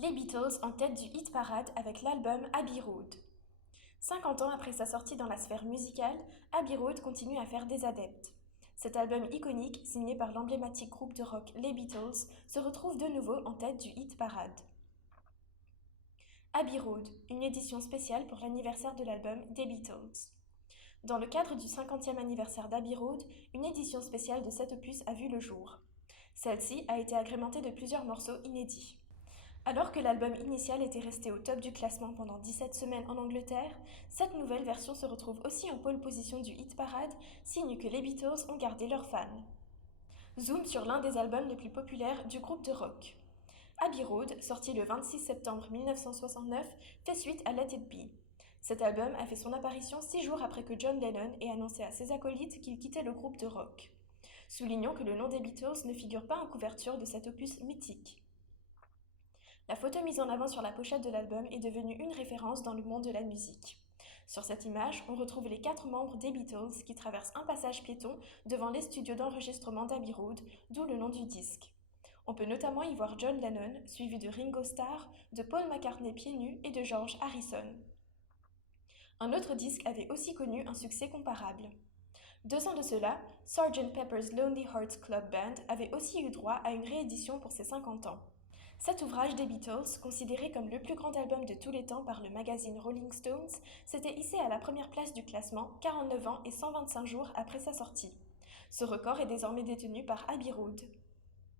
Les Beatles en tête du hit parade avec l'album Abbey Road. 50 ans après sa sortie dans la sphère musicale, Abbey Road continue à faire des adeptes. Cet album iconique, signé par l'emblématique groupe de rock Les Beatles, se retrouve de nouveau en tête du hit parade. Abbey Road, une édition spéciale pour l'anniversaire de l'album des Beatles. Dans le cadre du 50e anniversaire d'Abbey Road, une édition spéciale de cet opus a vu le jour. Celle-ci a été agrémentée de plusieurs morceaux inédits. Alors que l'album initial était resté au top du classement pendant 17 semaines en Angleterre, cette nouvelle version se retrouve aussi en pole position du hit parade, signe que les Beatles ont gardé leurs fans. Zoom sur l'un des albums les plus populaires du groupe de rock. Abbey Road, sorti le 26 septembre 1969, fait suite à Let It Be. Cet album a fait son apparition 6 jours après que John Lennon ait annoncé à ses acolytes qu'il quittait le groupe de rock. Soulignons que le nom des Beatles ne figure pas en couverture de cet opus mythique. La photo mise en avant sur la pochette de l'album est devenue une référence dans le monde de la musique. Sur cette image, on retrouve les 4 membres des Beatles qui traversent un passage piéton devant les studios d'enregistrement d'Abbey Road, d'où le nom du disque. On peut notamment y voir John Lennon, suivi de Ringo Starr, de Paul McCartney pieds nus et de George Harrison. Un autre disque avait aussi connu un succès comparable. 2 ans de cela, Sgt. Pepper's Lonely Hearts Club Band avait aussi eu droit à une réédition pour ses 50 ans. Cet ouvrage des Beatles, considéré comme le plus grand album de tous les temps par le magazine Rolling Stones, s'était hissé à la première place du classement 49 ans et 125 jours après sa sortie. Ce record est désormais détenu par Abbey Road.